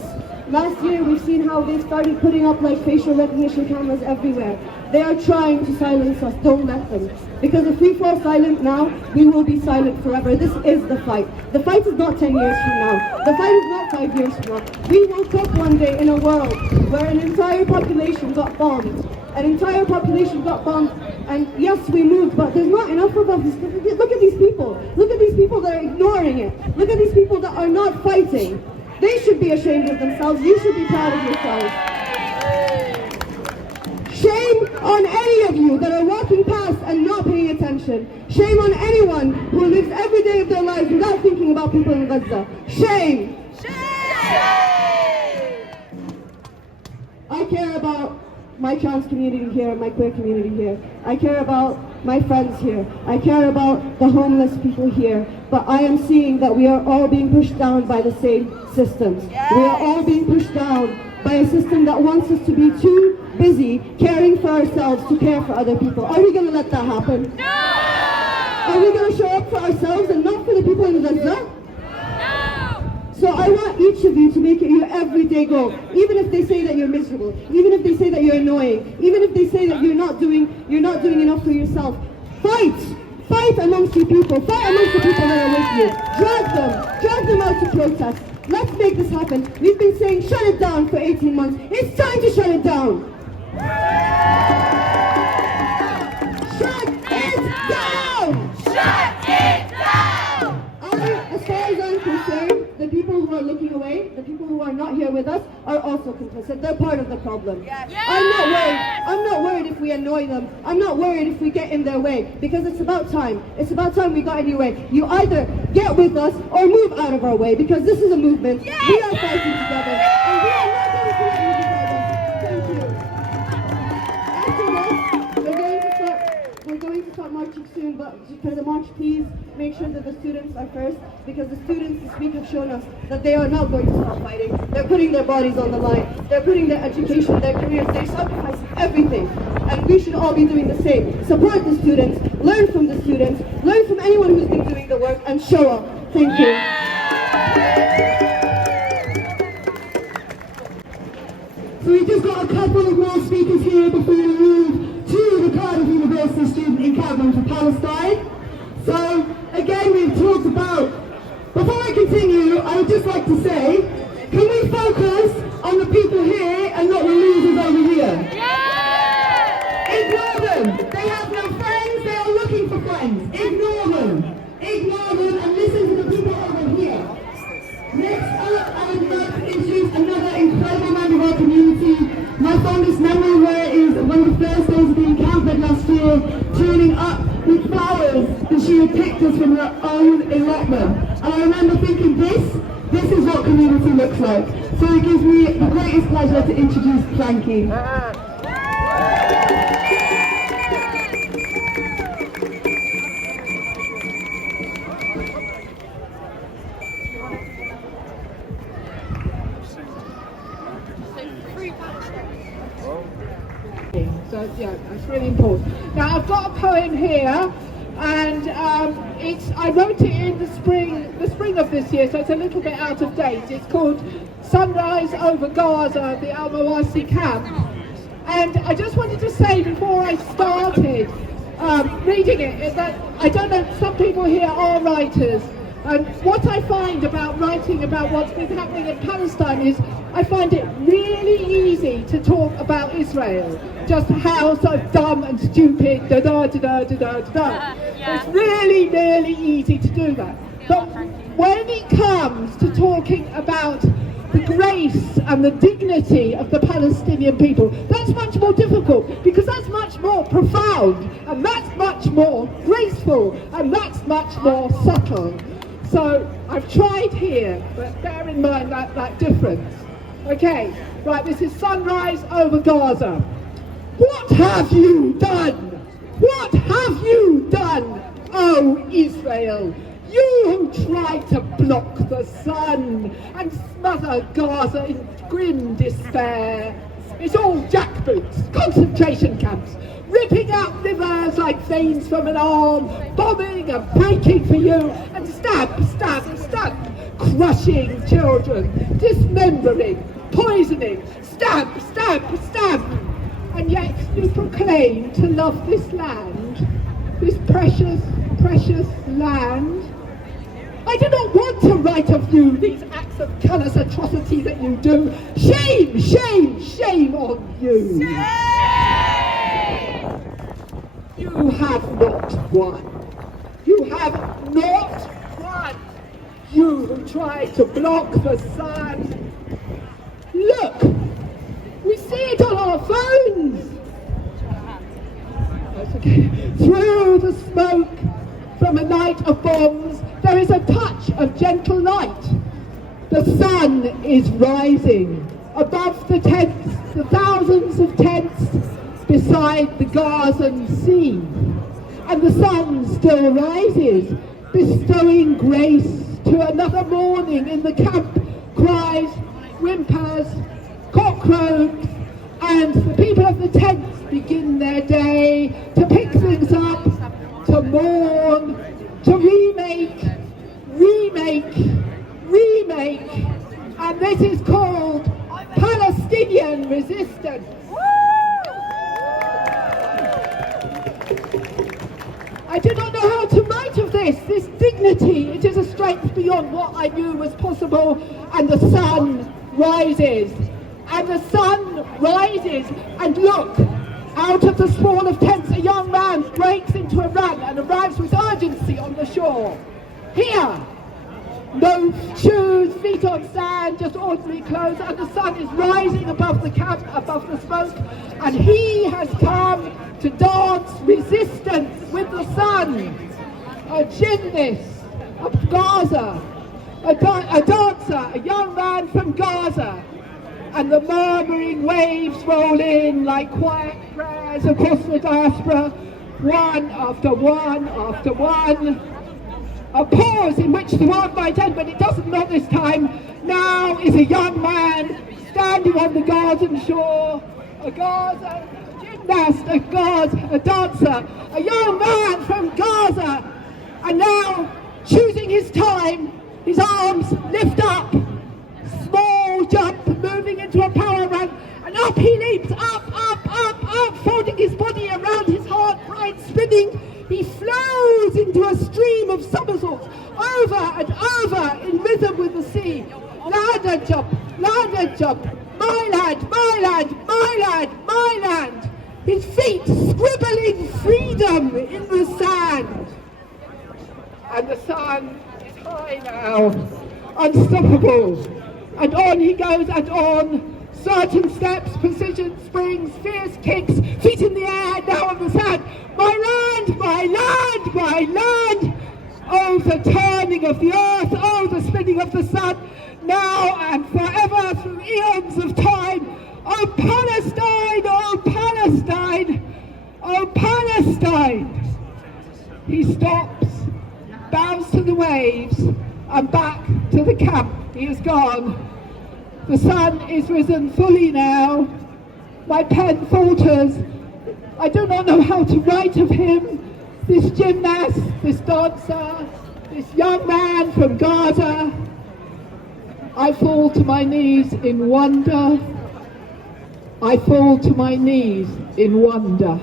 Last year we've seen how they started putting up facial recognition cameras everywhere. They are trying to silence us. Don't let them. Because if we fall silent now, we will be silent forever. This is the fight. The fight is not 10 years from now. The fight is not 5 years from now. We woke up one day in a world where an entire population got bombed. An entire population got bombed, and yes, we moved, but there's not enough of us. Look at these people. Look at these people that are ignoring it. Look at these people that are not fighting. They should be ashamed of themselves. You should be proud of yourselves. Shame on any of you that are walking past and not paying attention. Shame on anyone who lives every day of their lives without thinking about people in Gaza. Shame! I care about my trans community here, my queer community here. I care about my friends here. I care about the homeless people here. But I am seeing that we are all being pushed down by the same systems. We are all being pushed down by a system that wants us to be too busy caring for ourselves to care for other people. Are we going to let that happen? No! Are we going to show up for ourselves and not for the people in Gaza? So I want each of you to make it your everyday goal, even if they say that you're miserable, even if they say that you're annoying, even if they say that you're not doing enough for yourself. Fight amongst you people, fight amongst the people that are with you. Drag them out to protest. Let's make this happen. We've been saying shut it down for 18 months. It's time to shut it down. Shut it down! Shut it down! As far as I'm concerned, the people who are looking away, the people who are not here with us, are also complicit. They're part of the problem. Yes. I'm not worried if we annoy them. I'm not worried if we get in their way, because it's about time. It's about time we got in your way. You either get with us or move out of our way, because this is a movement. Yes. We are fighting together, and we are not going to let you divide us. Thank you. After this, we're going to start marching soon, but for the march, please make sure that the students are first, because the students this week have shown us that they are not going to stop fighting. They're putting their bodies on the line. They're putting their education, their careers, they're sacrificing everything. And we should all be doing the same. Support the students, learn from the students, learn from anyone who's been doing the work, and show up. Thank you. So we've just got a couple of more speakers here before we move to the Cardiff University student encampment for Palestine. So again, we've talked about, before I continue, I would just like to say, can we focus on the people here and not the losers over here? Yeah! Ignore them. They have no friends. They are looking for friends. Ignore them. Ignore them and listen to the people over here. Next up, I would like to introduce another incredible member of our community. My fondest memory of her is one of the first days of the encampment last year, turning up with flowers that she had picked us from her own allotment. And I remember thinking, this is what community looks like. So it gives me the greatest pleasure to introduce Planky. So yeah, that's really important. Now I've got a poem here, and I wrote it in the spring of this year, so it's a little bit out of date. It's called Sunrise Over Gaza, the Al Mawasi camp. And I just wanted to say before I started reading it that I don't know, some people here are writers. And what I find about writing about what's been happening in Palestine is I find it really easy to talk about Israel, just how sort of dumb and stupid, da-da-da-da-da-da-da. It's really, really easy to do that. But when it comes to talking about the grace and the dignity of the Palestinian people, that's much more difficult, because that's much more profound, and that's much more graceful, and that's much more subtle. So I've tried here, but bear in mind that difference. Okay, right, this is Sunrise Over Gaza. What have you done? What have you done, oh Israel? You who tried to block the sun and smother Gaza in grim despair. It's all jackboots, concentration camps, ripping out rivers like veins from an arm, bombing and breaking for you, and stab, stab, stab, crushing children, dismembering, poisoning, stab, stab, stab. And yet you proclaim to love this land, this precious, precious land. I do not want to write of you these acts of callous atrocity that you do. Shame, shame, shame on you. Shame! You have not won. You have not won. You who tried to block the sun. Look, we see it on our phones. That's okay. Through the smoke from a night of bombs, there is a touch of gentle light. The sun is rising above the tents, the thousands of tents beside the Gazan sea. And the sun still rises, bestowing grace to another morning in the camp. Cries, whimpers, cockcrows, and the people of the tents begin their day to pick things up, to mourn, to remake, and this is called Palestinian resistance. I do not know how to write of this dignity. It is a strength beyond what I knew was possible, and the sun rises, and the sun rises, and look, out of the sprawl of tents, a young man breaks into a run and arrives with urgency on the shore. Here, no shoes, feet on sand, just ordinary clothes, and the sun is rising above the camp, above the smoke, and he has come to dance resistance with the sun. A gymnast of Gaza, a dancer, a young man from Gaza, and the murmuring waves roll in like quiet prayers across the diaspora, one after one after one. A pause in which the world might end, but it doesn't, not this time. Now is a young man standing on the Gazan shore, a Gaza gymnast, a dancer, a young man from Gaza, and now choosing his time, his arms lift up, small jump, moving into a power run, and up he leaps, up, folding his body around his heart, bright spinning. He flows into a stream of somersaults, over and over in rhythm with the sea. Land and jump, my land, my land, my land, my land. His feet scribbling freedom in the sand. And the sun is high now, unstoppable. And on he goes and on. Certain steps, precision springs, fierce kicks, feet in the air, now on the sand. My land, my land, my land. Oh, the turning of the earth, oh, the spinning of the sun, now and forever through eons of time. Oh, Palestine, oh, Palestine, oh, Palestine. He stops, bows to the waves, and back to the camp. He is gone. The sun is risen fully now. my pen falters. I do not know how to write of him, this gymnast, this dancer, this young man from Gaza. I fall to my knees in wonder. I fall to my knees in wonder.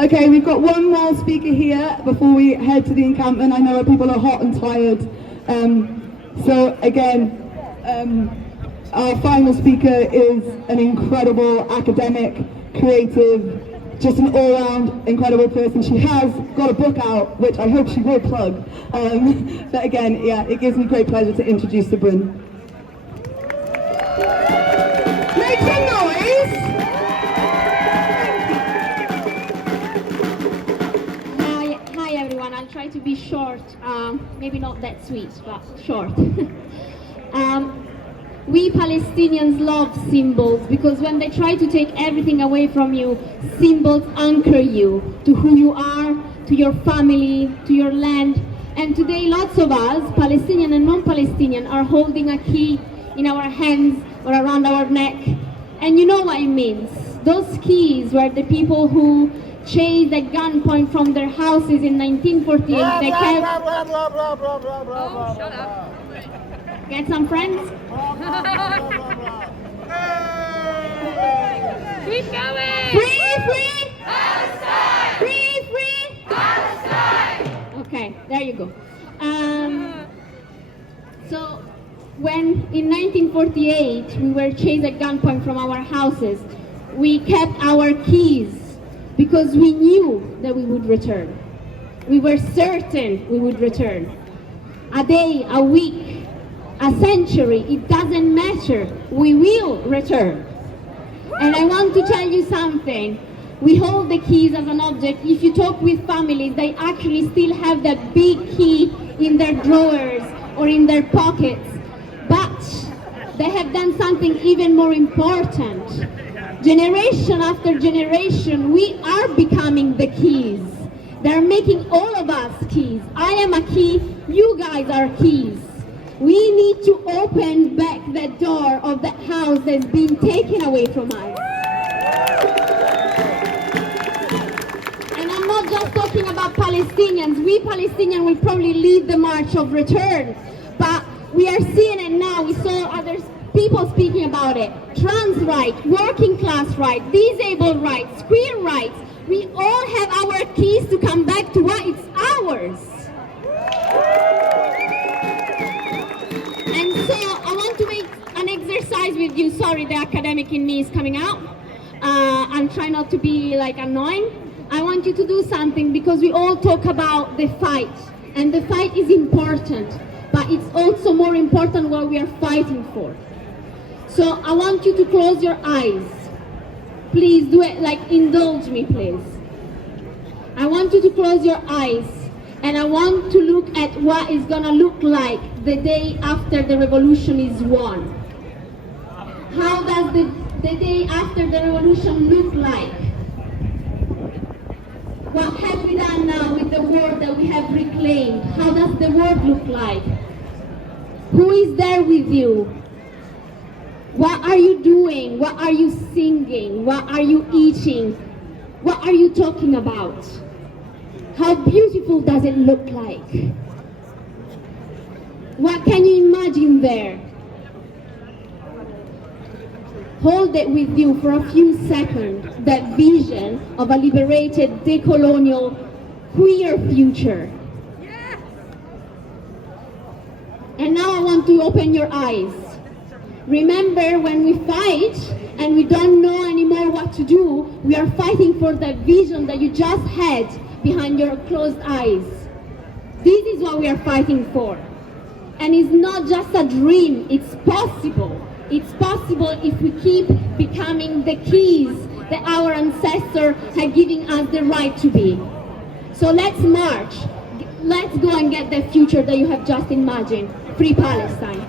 Okay, we've got one more speaker here before we head to the encampment. I know people are hot and tired. So again, our final speaker is an incredible academic, creative, just an all-round incredible person. She has got a book out, which I hope she will plug. But again, yeah, it gives me great pleasure to introduce Sabrina. Make some noise! Hi everyone, I'll try to be short, maybe not that sweet, but short. We Palestinians love symbols because when they try to take everything away from you, symbols anchor you to who you are, to your family, to your land. And today lots of us, Palestinian and non-Palestinian, are holding a key in our hands or around our neck. And you know what it means. Those keys were the people who chased at gunpoint from their houses in 1948. They kept... Oh, shut up. Get some friends? Keep going! Free! Palestine! Free! Palestine! Okay, there you go. So, when in 1948 we were chased at gunpoint from our houses, we kept our keys because we knew that we would return. We were certain we would return. A day, a week, a century, it doesn't matter. We will return. And I want to tell you something. We hold the keys as an object. If you talk with families, they actually still have that big key in their drawers or in their pockets. But they have done something even more important. Generation after generation, we are becoming the keys. They're making all of us keys. I am a key, you guys are keys. We need to open back that door of that house that's been taken away from us. And I'm not just talking about Palestinians. We Palestinians will probably lead the march of return. But we are seeing it now. We saw other people speaking about it. Trans rights, working class rights, disabled rights, queer rights. We all have our keys to come back to what it's ours. And so I want to make an exercise with you. Sorry, the academic in me is coming out. I'm trying not to be like annoying. I want you to do something because we all talk about the fight. And the fight is important. But it's also more important what we are fighting for. So I want you to close your eyes. Please do it, like indulge me, please. I want you to close your eyes. And I want to look at what it's gonna look like the day after the revolution is won. How does the day after the revolution look like? What have we done now with the world that we have reclaimed? How does the world look like? Who is there with you? What are you doing? What are you singing? What are you eating? What are you talking about? How beautiful does it look like? What can you imagine there? Hold it with you for a few seconds, that vision of a liberated, decolonial, queer future. And now I want to open your eyes. Remember, when we fight and we don't know anymore what to do, we are fighting for that vision that you just had behind your closed eyes. This is what we are fighting for. And it's not just a dream, it's possible. It's possible if we keep becoming the keys that our ancestors have given us the right to be. So let's march. Let's go and get the future that you have just imagined. Free Palestine.